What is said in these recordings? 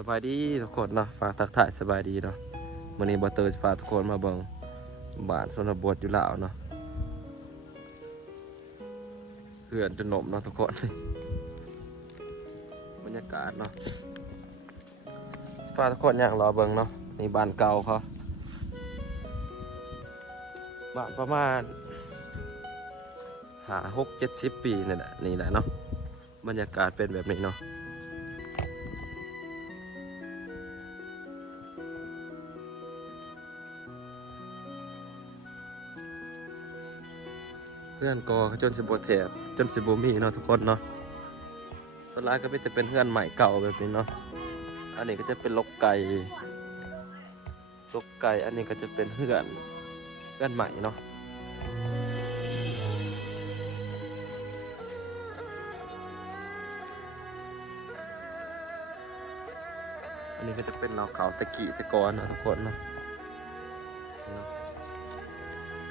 สบายดีทุกคนเนาะฝากทักทายสบายดีเนาะวันนี้บอเตอร์จะพาทุกคนมาเบิ่งบ้านชนบทอยู่ลาวเนาะเขื่อนจนหนมเนาะทุกคนบรรยากาศเนาะจะพาทุกคนอย่างรอเบิ่งเนาะนี่บ้านเก่าเขาบ้านประมาณ60-70 ปีนี่แหละเนาะบรรยากาศเป็นแบบนี้เนาะเพื่อนกอจนสิบแถบจนสิบมีเนาะทุกคนเนาะสลายก็ไม่จะเป็นเพื่อนใหม่เก่าแบบนี้เนาะอันนี้ก็จะเป็นลกไก่อันนี้ก็จะเป็นเพื่อนใหม่เนาะอันนี้ก็จะเป็นเราเขาตะกี้ตะกอนเนาะทุกคนเนาะ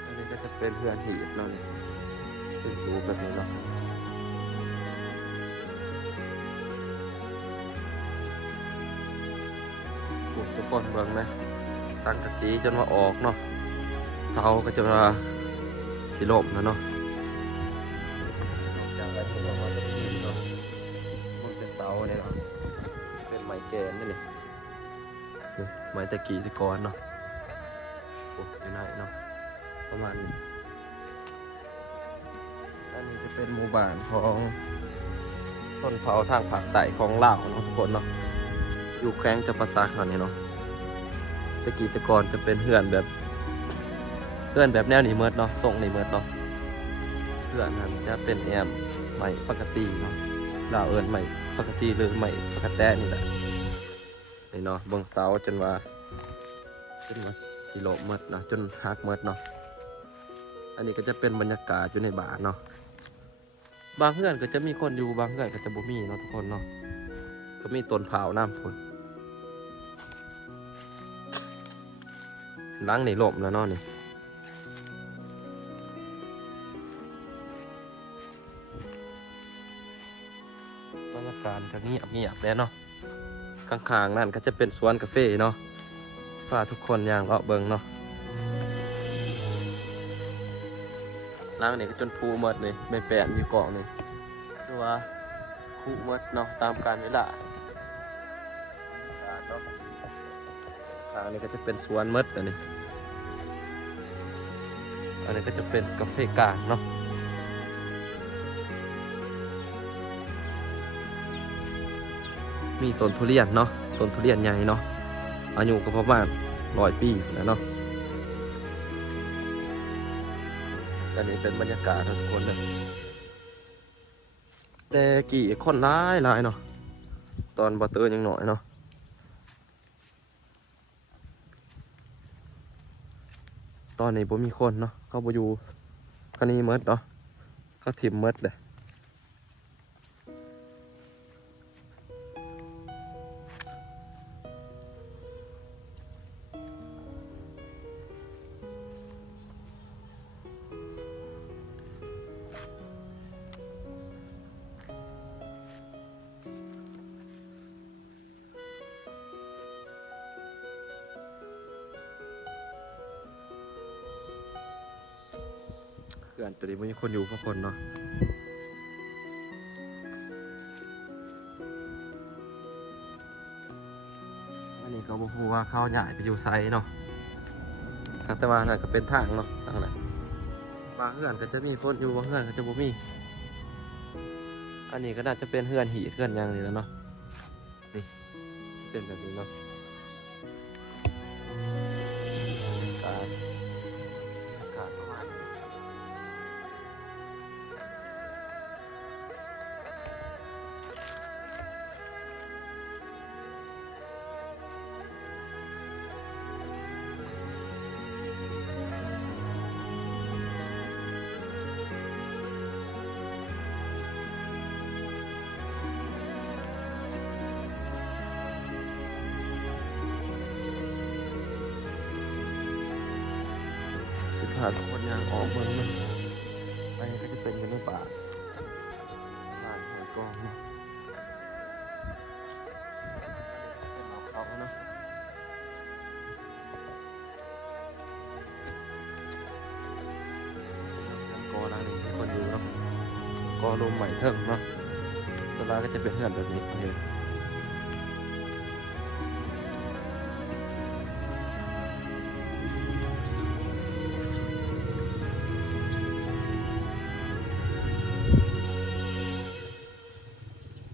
อันนี้ก็จะเป็นเพื่อนหีบเนาะนี่เป็นตูแบบนี้เนาะทุกคนเบิ่งไหมสังกะสีจนว่าออกเนาะเสาก็จนว่าสิล่มแล้วเนาะจากอะไรที่ว่าจะปีนเนาะมันเป็นเสาเนี่ยเนาะเป็นไม้แกนนี่ไม้ตะกี้ตะกอนเนาะโอ้ยไหนเนาะประมาณนี้อันนี้จะเป็นหมู่บ้านของชนเผ่าทางภาคใต้ของลาวเนาะทุกคนเนาะอยู่แข้งจะประสาทขนาดนี้เนาะตะกี้ตะกอนจะเป็นเฮือนแบบแนวนี้เมิดเนาะทรงนี้เมิดเนาะเฮือนนั้นจะเป็นแอมใหม่ปกติเนาะลาวเอิ้นใหม่ปกติหรือใหม่ปกตินี่แหละนี่เนาะเบิ่งเสาจนว่าสิโลมเมิดเนาะจนหักเมิดเนาะอันนี้ก็จะเป็นบรรยากาศอยู่ในบ้านเนาะบางเพื่อนก็จะมีคนอยู่บางเพื่อนก็จะบ่มีเนาะทุกคนเนาะก็มีต้นเผาน้ำพุ่นล้างในลมแล้วเนาะนี่บรรยากาศก็เงียบแล้วเนาะข้างๆนั่นก็จะเป็นสวนกาแฟเนาะพาทุกคนอย่างเลาะเบิงเนาะล้างนี่ก็จนพูหมดเลยไม่แปลนอยู่เกาะนี่คือว่าคู่หมดเนาะตามกาลเวลาทางนี้ก็จะเป็นสวนมดอันนี้ก็จะเป็นกาแฟกลางเนาะมีต้นทุเรียนเนาะต้นทุเรียนใหญ่เนาะอายุก็ประมาณ100 ปีนะเนาะอันนี้เป็นบรรยากาศทุกคนเลยแต่กี่คนหลายเนาะตอนบอเตอร์ยังหน่อยเนาะตอนนี้ผมมีคนเนาะเขาไปอยู่คันนี้มดเนาะเขาถิ่มมดเลยเพื่อนตัวนี้ไม่มีคนอยู่เพราะคนเนาะอันนี้ก็บอกว่าเขาใหญ่ไปอยู่ไซเนาะแต่ว่าน่ะก็เป็นทางเนาะทางไหนบางเพื่อนก็จะมีคนอยู่บางเพื่อนก็จะบ่มีอันนี้ก็น่าจะเป็นเพื่อนหีเพื่อนยังนี่แล้วเนาะนี่เป็นแบบนี้เนาะการประมาณนี้15 คนยางออกเมืองเนาะอันนี้ก็จะเป็นกันในป่าบ้านหอยกองเนาะ างนี้มีคนอยู่เนาะก็ลมใหม่เทิงเนาะสลาก็จะเป็นเพื่อนแบบนี้เอง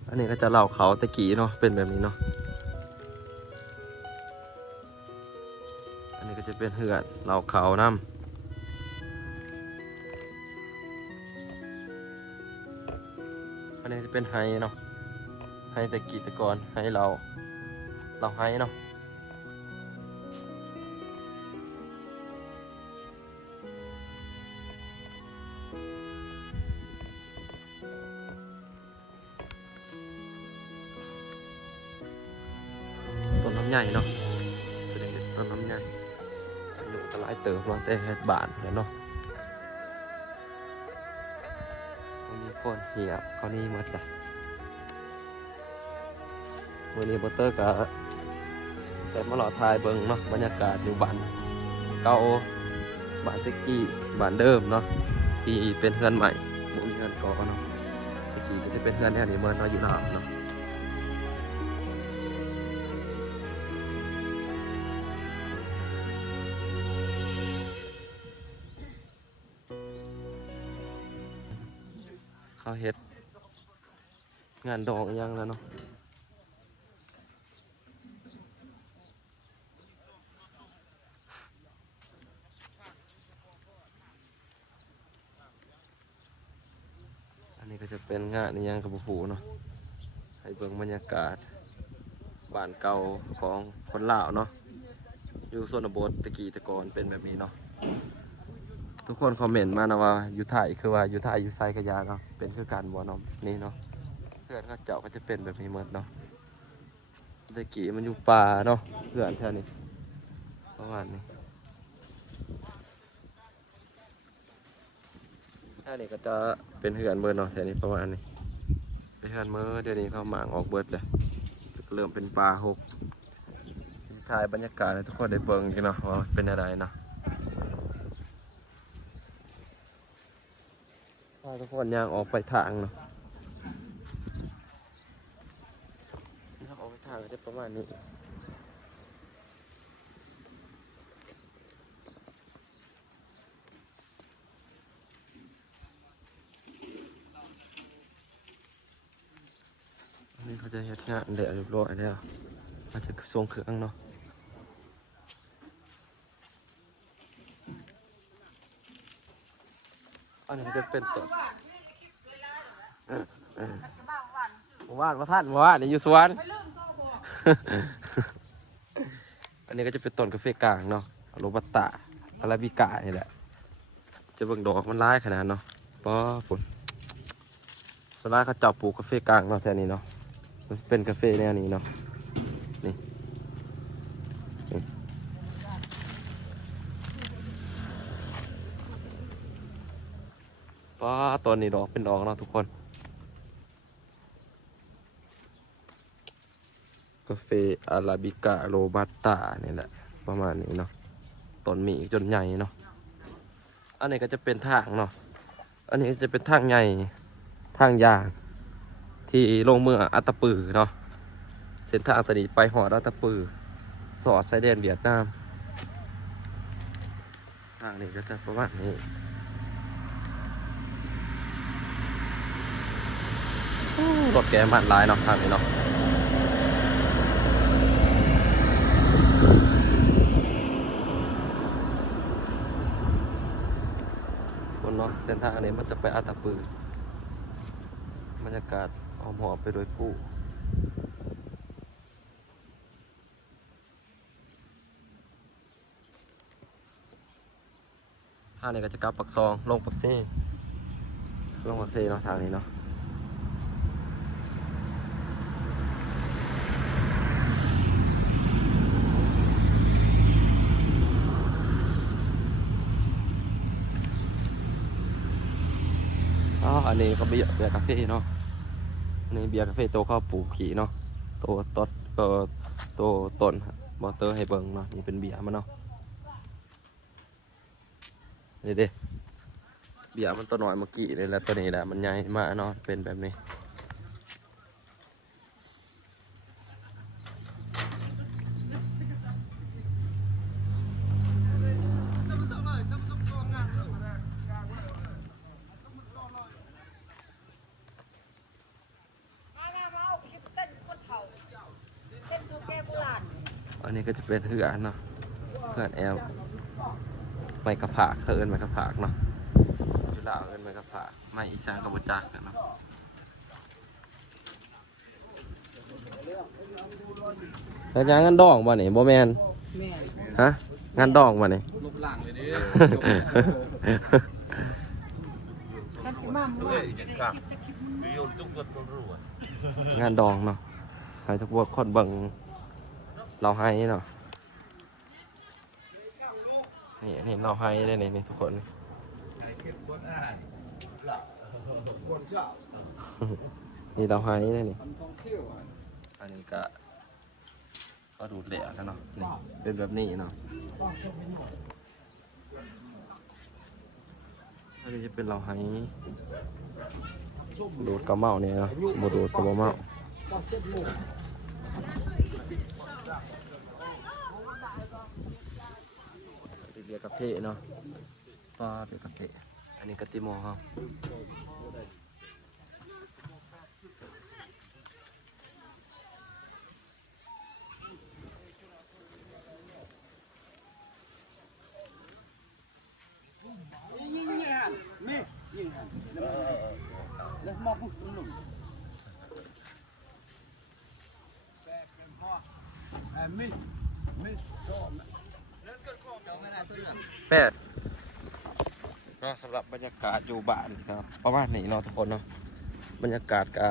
อันนี้ก็จะเล่าเขาตะกี้เนาะเป็นแบบนี้เนาะอันนี้ก็จะเป็นเหือดเล่าเขาน้ำอันนี้จะเป็นไฮเนาะไฮตะกี้ตะกอนไฮเราไฮเนาะต้นน้ำใหญ่เนาะเป็นต้นน้ำใหญ่อายุก็หลายเติบมาแต่บานแล้วเนาะมีคนเหี่ยวเขานี่หมดละวันนี้บอเตอร์กับแต่มาหล่อทายเบิ่งเนาะบรรยากาศอยู่บ้านเก่าบ้านตะกี้บ้านเดิมเนาะที่เป็นเฮือนใหม่บ่มีเฮือนเก่าเนาะตะกี้ก็จะเป็นเฮือนแนวนี้เมื่อน้อยอยู่ลาวเนาะเขาเฮ็ดงานดองยังแล้วเนาะอันนี้ก็จะเป็นงานในยังกับผู้เนาะให้เบิ่งบรรยากาศบ้านเก่าของคนลาวเนาะอยู่ส่วนบทตะกี้ตะกอนเป็นแบบนี้เนาะทุกคนคอมเมนต์มานะว่าอยู่ไทยคือว่าอยู่ไทยอยู่ไซกะยาเนาะเป็นคือการบ่เนาะนี่เนาะเพื่อนเขาเจาะก็จะเป็นแบบนี้หมดเนาะตะกี้มันอยู่ป่าเนาะเพื่อนแถวนี้ประมาณนี้แถวนี้ก็จะเป็นเพื่อนเบิร์เนาะแถวนี้ประมาณนี้เป็นเพื่อนเมื่อเดี๋ยวนี้เขาหมางออกเบิร์ดเลยเริ่มเป็นป่าหกถ่ายบรรยากาศให้ทุกคนได้เบิ่งกันเนาะว่าเป็นอะไรเนาะพาทุกคนย่างออกไปทางเนาะออกไปทางก็จะประมาณนี้อันนี้เขาจะเฮ็ดงานเดี๋ยวเรียบร้อยแล้วเขาจะส่งเครื่องเนาะอันนี้จะเป็นต้นว่านท่านว่านนี่อยู่สวน อันนี้ก็จะเป็นต้นกาแฟกลางเนาะโรบัสต้าอาราบิก้านี่แหละจะเบิ่งดอกมันร้ายขนาดเนาะป้อฝนสลาเขาจับปลูกกาแฟกลางเนาะแถวนี้เนาะมันเป็นกาแฟแนวนี้เนาะนี่ป้าตอนนี้ดอกเป็นดอกเนาะทุกคนกาแฟอาราบิก้าโรบัสต้านี่แหละประมาณนี้เนาะต้นมีจนใหญ่เนาะอันนี้ก็จะเป็นทางเนาะอันนี้จะเป็นทางใหญ่ทางยางที่ลงเมืองอัตตปือเนาะเส้นทางสนีไปหอดอัตตปือสอดชายแดนเวียดนามทางนี้ก็จะประมาณนี้รถแกมันลายเนาะทางนี้เนาะคนเนาะเส้นทางนี้มันจะไปอัตตปือบรรยากาศหอมๆไปโดยผู้ทางนี้ก็จะกลับปักซองลงปักเซ่เนาะทางนี้เนาะอันนี้ก็เบียร์กาแฟเนาะอันนี้เบียร์กาแฟโตเข้าปลูกขี่เนาะโตต้นโตต้นมอเตอร์ให้เบิ่งเนาะนี่เป็นเบียร์มันเนาะนี่เด้ เบียร์มันตัวน้อยเมื่อกี้เลยแล้วตัวนี้แหละมันใหญ่มากเนาะเป็นแบบนี้อันนี้ก็จะเป็นเหือเนาะเหือนแอลไม้กระผากเอิ้นไม้กระผากเนาะอยู่ลาวเอิ้นไม้กระผากไม้อีสานก็บ่จักกันเนาะแล้วงานดองบ่นี่บ่แม่นฮะงานดองบ่นี่ ลบหลังเลยดิ งานดองเนาะให้ทุกพวกคนเบิ่งเราให้เนาะนี่เราให้ได้นี่ทุกคนนี่เราให้ได้นี่อันนี้ก็ดูดเหลวกันเนาะนี่เป็นแบบนี้เนาะอันนี้จะเป็นเราให้ดูดกระเมาเนี่ยเนาะบ่ดูดกระเมาเรียกกระเพาะเนาะปลาเป็นกระเพาะอันนี้กระติโมครับแปดเนาะสำหรับบรรยากาศอยู่บ้านครับประมาณนี้เนาะทุกคนเนาะบรรยากาศก็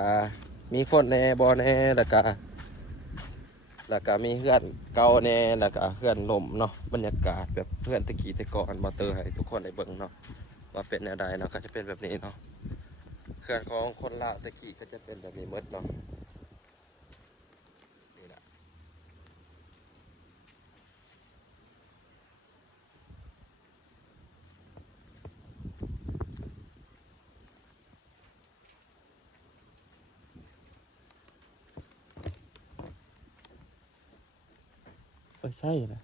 มีคนแน่บ่แน่แล้วก็มีเพื่อนเก่าแน่แล้วก็เพื่อนลมเนาะบรรยากาศแบบเพื่อนตะกี้ตะก่อนมาเตอร์ให้ทุกคนได้เบิ่งเนาะว่าเป็นแนวใดเนาะก็จะเป็นแบบนี้เนาะเพื่อนของคนลาวตะกี้ก็จะเป็นแบบนี้หมดเนาะนี่แหละใช่นะ